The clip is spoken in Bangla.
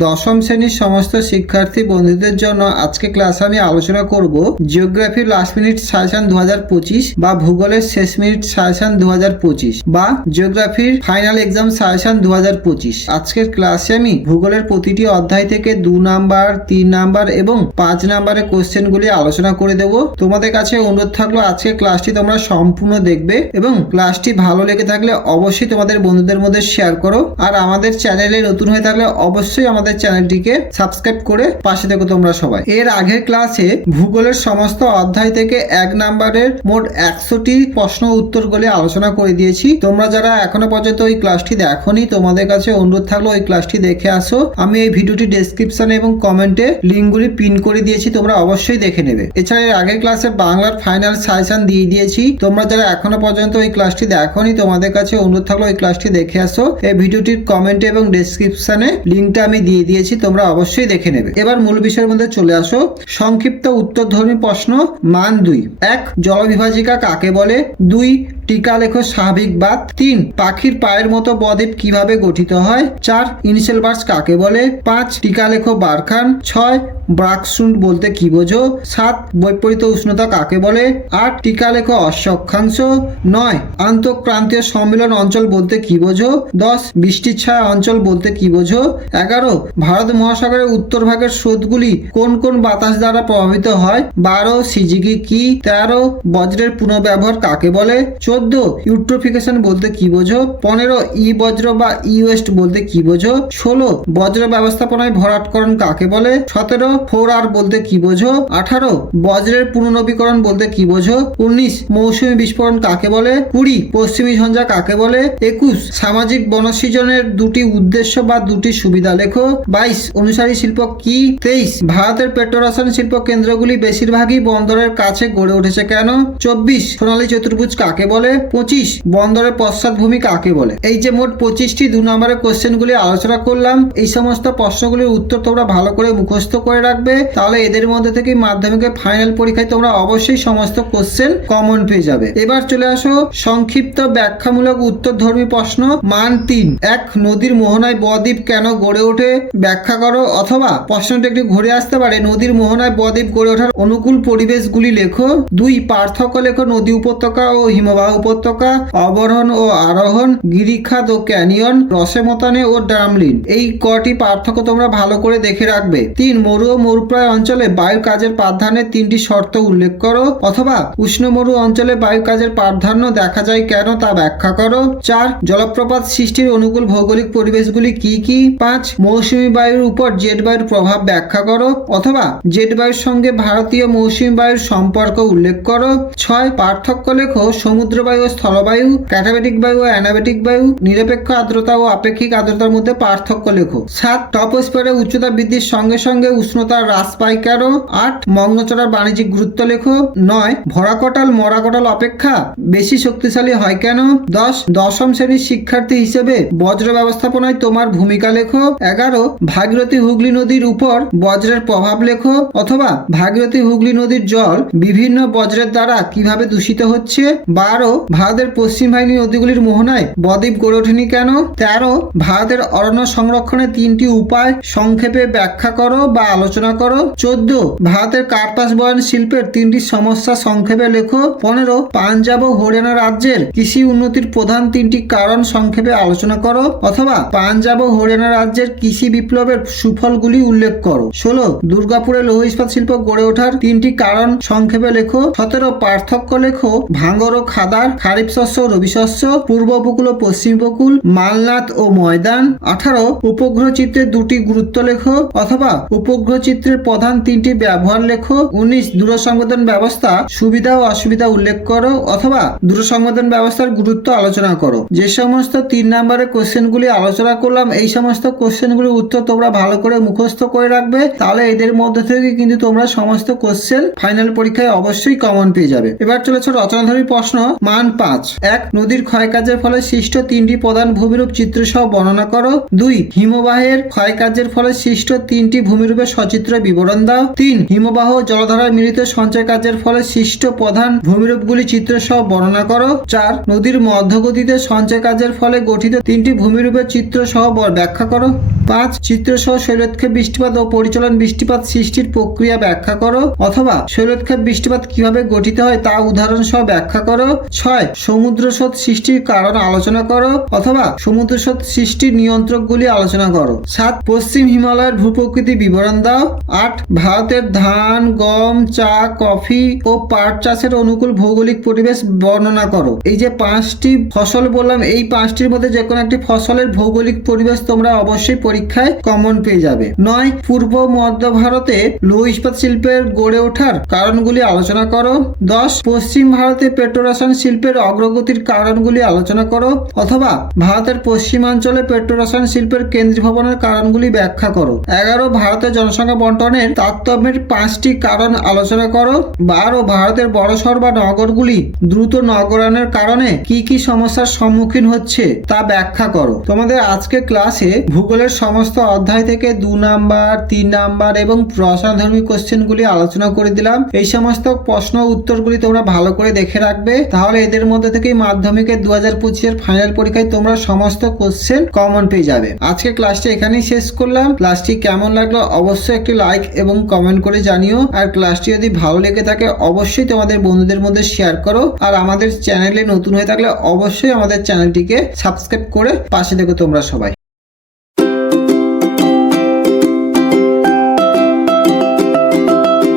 দশম শ্রেণির সমস্ত শিক্ষার্থী বন্ধুদের জন্য আজকে ক্লাসে আমি আলোচনা করব জিওগ্রাফির লাস্ট মিনিট সাজেশন দু হাজার পঁচিশ বা ভূগোলের শেষ মিনিট সাজেশন দু হাজার পঁচিশ বা জিওগ্রাফির ফাইনাল এক্সাম সাজেশন দু হাজার পঁচিশ। আজকের ক্লাসে আমি ভূগোলের প্রতিটি অধ্যায় থেকে দু নাম্বার, তিন নাম্বার এবং পাঁচ নাম্বারের কোশ্চেনগুলি আলোচনা করে দেব। তোমাদের কাছে অনুরোধ থাকল আজকে ক্লাসটি তোমরা সম্পূর্ণ দেখবে এবং ক্লাসটি ভালো লেগে থাকলে অবশ্যই তোমাদের বন্ধুদের মধ্যে শেয়ার করো। আর আমাদের চ্যানেলে নতুন হয়ে থাকলে অবশ্যই আমাদের চ্যানেলটিকে সাবস্ক্রাইব করে পাশে থেকো তোমরা সবাই। এর আগের ক্লাসে ভূগোলের সমস্ত অধ্যায় থেকে এক নাম্বারের মোট একশোটি প্রশ্ন উত্তর উত্তরগুলি আলোচনা করে দিয়েছি। তোমরা যারা এখনও পর্যন্ত ওই ক্লাসটি দেখোনি, তোমাদের কাছে অনুরোধ থাকল ওই ক্লাসটি দেখে আসো। আমি এই ভিডিওটি ডেসক্রিপশনে এবং কমেন্টে লিঙ্কগুলি পিন করে দিয়েছি, তোমরা অবশ্যই দেখে নেবে। এছাড়া এর আগের ক্লাসে বাংলার ফাইনাল সাজেশন দিয়ে দিয়েছি। তোমরা যারা এখনও পর্যন্ত ওই ক্লাসটি দেখোনি, তোমাদের কাছে অনুরোধ থাকল ওই ক্লাসটি দেখে আসো। এই ভিডিওটির কমেন্টে এবং ডেসক্রিপশনে লিঙ্কটা আমি দিয়ে দিয়েছি, তোমরা অবশ্যই দেখে নেবে। এবার মূল বিষয়ের মধ্যে চলে আসো। সংক্ষিপ্ত উত্তরধর্মী প্রশ্ন মান দুই। এক, জলবিভাজিকা কাকে বলে? দুই টিকা লেখো স্বাভাবিক বাদ। তিন, পাখির পায়ের মতো বদ্বীপ কীভাবে গঠিত হয়? চার, ইনিশিয়াল বার্স কাকে বলে? পাঁচ, টিকা লেখো বারখান। ছয়, ব্রাকসুন্ড বলতে কি বোঝো? সাত, বৈপরীত উষ্ণতা কাকে বলে? আট, টিকা লেখো অশ্বক্ষাংশ। নয়, আন্তঃক্রান্তীয় সম্মেলন অঞ্চল বলতে কি বোঝো? দশ, বৃষ্টির ছায়া অঞ্চল বলতে কি বোঝো? এগারো, ভারত মহাসাগরের উত্তর ভাগের স্রোতগুলি কোন কোন বাতাস দ্বারা প্রভাবিত হয়? বারো সিজিকি কি? তেরো, বজ্রের পুনঃব্যবহার কাকে বলে? চোদ্দ ইউট্রোফিকেশন বলতে কি বোঝো? পনেরো, ই বজ্র বা ই ওয়েস্ট বলতে কি বোঝো? ষোলো, বজ্র ব্যবস্থাপনায় ভরাটকরণ কাকে বলে? সতেরো, ফোর আর বলতে কি বোঝো? আঠারো, বজ্রের পুনর্নবীকরণ বলতে কি বোঝো? উনিশ, মৌসুমী বিস্ফোরণ কাকে বলে? কুড়ি, পশ্চিমী ঝঞ্ঝা কাকে বলে? একুশ, সামাজিক বনসৃজনের দুটি উদ্দেশ্য বা দুটি সুবিধা লেখো। বাইশ, অনুসারী শিল্প কি? তেইশ, ভারতের পেট্রোরসায়ন শিল্প কেন্দ্রগুলি বেশিরভাগই বন্দরের কাছে গড়ে উঠেছে কেন? চব্বিশ, সোনালী চতুর্ভুজ কাকে বলে? পঁচিশ। বন্দরের পশ্চাৎ পশ্চাৎভূমি কাকে বলে? এই যে মোট পঁচিশটি দু নম্বরের কোশ্চেনগুলি আলোচনা করলাম, এই সমস্ত প্রশ্নগুলির উত্তর তোমরা ভালো করে মুখস্থ করে রাখবে। তাহলে এদের মধ্যে থেকে মাধ্যমিকের ফাইনাল পরীক্ষায় তোমরা অবশ্যই সমস্ত কোশ্চেন কমন পেয়ে যাবে। এবার চলে আসো, সংক্ষিপ্ত ব্যাখ্যামূলক উত্তরধর্মী প্রশ্ন, মান তিন। এক, নদীর মোহনায় বদ্বীপ কেন গড়ে ওঠে? ব্যাখ্যা করো। অথবা প্রশ্নটি একটু ঘুরে আসতে পারে, নদীর মোহনায় বদ্বীপ গড়ে ওঠার অনুকূল পরিবেশগুলি লেখো। দুই, পার্থক্য লেখো নদী উপত্যকা ও হিমবাহ উপত্যকা অবরোহণ ও আরোহণ, গিরিখাত ও ক্যানিয়ন, রসেমতানে ও ড্রামলিন এই কটি পার্থক্য তোমরা ভালো করে দেখে রাখবে। তিন, মরু ও মরুপ্রায় অঞ্চলে বায়ু কাজের প্রাধান্যের তিনটি শর্ত উল্লেখ করো অথবা উষ্ণ মরু অঞ্চলে বায়ু কাজের প্রাধান্য দেখা যায় কেন তা ব্যাখ্যা করো। চার, জলপ্রপাত সৃষ্টির অনুকূল ভৌগোলিক পরিবেশগুলি কি কি? পাঁচ, মৌসুমী বায়ুর উপর জেট বায়ুর প্রভাব ব্যাখ্যা করো অথবা জেট বায়ুর সঙ্গে ভারতীয় মৌসুমী বায়ুর সম্পর্ক উল্লেখ করো। ছয়, পার্থক্য লেখো সমুদ্র বায়ু স্থলবায়ু, ক্যাটাবেটিক বায়ু ও অ্যানাবেটিক বায়ু, নিরপেক্ষ আর্দ্রতা ও আপেক্ষিক আর্দ্রতার মধ্যে পার্থক্য লেখো। সাত টপোস্ফিয়ারের উচ্চতা বৃদ্ধির সঙ্গে সঙ্গে উষ্ণতা হ্রাস পায় কেন? আট মগ্নচড়ার বাণিজ্যিক গুরুত্ব লেখো। নয় ভরাকটাল মরাকটাল অপেক্ষা বেশি শক্তিশালী হয় কেন? দশ, দশম শ্রেণির শিক্ষার্থী হিসেবে বজ্র ব্যবস্থাপনায় তোমার ভূমিকা লেখো। এগারো, ভাগীরথী হুগলি নদীর উপর বজ্রের প্রভাব লেখো। অথবা ভাগীরথী হুগলি নদীর জল বিভিন্ন বজ্রের দ্বারা কীভাবে দূষিত হচ্ছে? বারো ভারতের পশ্চিম বাহিনী নদীগুলির মোহনায় বদ্বীপ গড়ে ওঠেনি কেন? তেরো, ভারতের অরণ্য সংরক্ষণের তিনটি উপায় সংক্ষেপে ব্যাখ্যা করো বা আলোচনা করো। চোদ্দ, ভারতের কার্পাস বয়ন শিল্পের তিনটি সমস্যা সংক্ষেপে লেখো। পনেরো, পাঞ্জাব ও হরিয়ানা রাজ্যের কৃষি উন্নতির প্রধান তিনটি কারণ সংক্ষেপে আলোচনা করো অথবা পাঞ্জাব ও হরিয়ানা রাজ্যের কৃষি বিপ্লবের সুফলগুলি উল্লেখ করো। ষোলো, দুর্গাপুরে লৌহ ইস্পাত শিল্প গড়ে ওঠার তিনটি কারণ সংক্ষেপে লেখো। সতেরো, পার্থক্য লেখো। ভাঙ্গর ও খাদার খারিফ শস্য, রবি শস্য, পূর্ব উপকূল ও পশ্চিম উপকূল, মালনাথ ও ময়দান। আঠারো, উপগ্রহ চিত্রের দুটি গুরুত্ব লেখো অথবা উপগ্রহ চিত্রের প্রধান তিনটি ব্যবহার লেখো। উনিশ দূরসংবেদন ব্যবস্থা, সুবিধা ও অসুবিধা উল্লেখ করো অথবা দূরসংবেদন ব্যবস্থার গুরুত্ব আলোচনা করো। যে সমস্ত তিন নম্বরের কোশ্চেনগুলি আলোচনা করলাম, এই সমস্ত কোশ্চেনগুলির উত্তর তোমরা ভালো করে মুখস্থ করে রাখবে, তাহলে এদের মধ্যে থেকে কিন্তু তোমরা সমস্ত কোশ্চেন ফাইনাল পরীক্ষায় অবশ্যই কমন পেয়ে যাবে। এবার চলেছে রচনাধর্মী প্রশ্ন মান পাঁচ। এক, নদীর ক্ষয়কাজের ফলে সৃষ্ট তিনটি প্রধান ভূমিরূপ চিত্র সহ বর্ণনা করো। দুই, হিমবাহের ক্ষয়কাজের ফলে সৃষ্ট তিনটি ভূমিরূপের সচিত্র বিবরণ দাও। তিন, হিমবাহ জলধারার মিলিত সঞ্চয় কাজের ফলে সৃষ্ট প্রধান ভূমিরূপগুলি চিত্র সহ বর্ণনা করো। চার, নদীর মধ্যগতিতে সঞ্চয় কাজের ফলে গঠিত তিনটি ভূমিরূপের চিত্র সহ ব্যাখ্যা করো। পাঁচ চিত্র সহ শৈলক্ষেপ বৃষ্টিপাত ও পরিচালন বৃষ্টিপাত সৃষ্টির প্রক্রিয়া ব্যাখ্যা করো। অথবা শৈলক্ষেপ বৃষ্টিপাত কীভাবে গঠিত হয় তা উদাহরণ সহ ব্যাখ্যা করো। ছয় সমুদ্র স্রোত সৃষ্টির কারণ আলোচনা করো অথবা সমুদ্র স্রোত সৃষ্টির নিয়ন্ত্রকগুলি আলোচনা করো। সাত, পশ্চিম হিমালয়ের ভূপ্রকৃতি বিবরণ দাও। আট, ভারতের ধান, গম, চা, কফি ও পাট চাষের অনুকূল ভৌগোলিক পরিবেশ বর্ণনা করো। এই যে পাঁচটি ফসল বললাম, এই পাঁচটির মধ্যে যে কোনো একটি ফসলের ভৌগোলিক পরিবেশ তোমরা অবশ্যই পরীক্ষায় কমন পেয়ে যাবে। নয়, পূর্ব মধ্য ভারতে লৌহ ইস্পাত শিল্পের গড়ে ওঠার কারণগুলি আলোচনা করো। দশ, পশ্চিম ভারতে পেট্রোরসায়ন শিল্পের অগ্রগতির কারণগুলি আলোচনা করো অথবা ভারতের পশ্চিমাঞ্চলে পেট্রোরসায়ন শিল্পের কেন্দ্রীভবনের কারণগুলি ব্যাখ্যা করো। এগারো, ভারতের জনসংখ্যা বন্টনের তারতম্যের পাঁচটি কারণ আলোচনা করো। বারো, ভারতের বড় শহর বা নগরগুলি দ্রুত নগরায়নের কারণে কি কি সমস্যার সম্মুখীন হচ্ছে তা ব্যাখ্যা করো। তোমাদের আজকে ক্লাসে ভূগোলের সমস্ত অধ্যায় থেকে দু নাম্বার, তিন নাম্বার এবং প্রশ্নধর্মী কোশ্চেনগুলি আলোচনা করে দিলাম। এই সমস্ত প্রশ্ন উত্তরগুলি তোমরা ভালো করে দেখে রাখবে। তাহলে এদের মধ্যে থেকেই মাধ্যমিকের দু হাজার পঁচিশের ফাইনাল পরীক্ষায় তোমরা সমস্ত কোশ্চেন কমন পেয়ে যাবে। আজকে ক্লাসটি এখানেই শেষ করলাম। ক্লাসটি কেমন লাগল অবশ্যই একটি লাইক এবং কমেন্ট করে জানিও। আর ক্লাসটি যদি ভালো লেগে থাকে, অবশ্যই তোমাদের বন্ধুদের মধ্যে শেয়ার করো। আর আমাদের চ্যানেলে নতুন হয়ে থাকলে অবশ্যই আমাদের চ্যানেলটিকে সাবস্ক্রাইব করে পাশে দেখো তোমরা সবাই।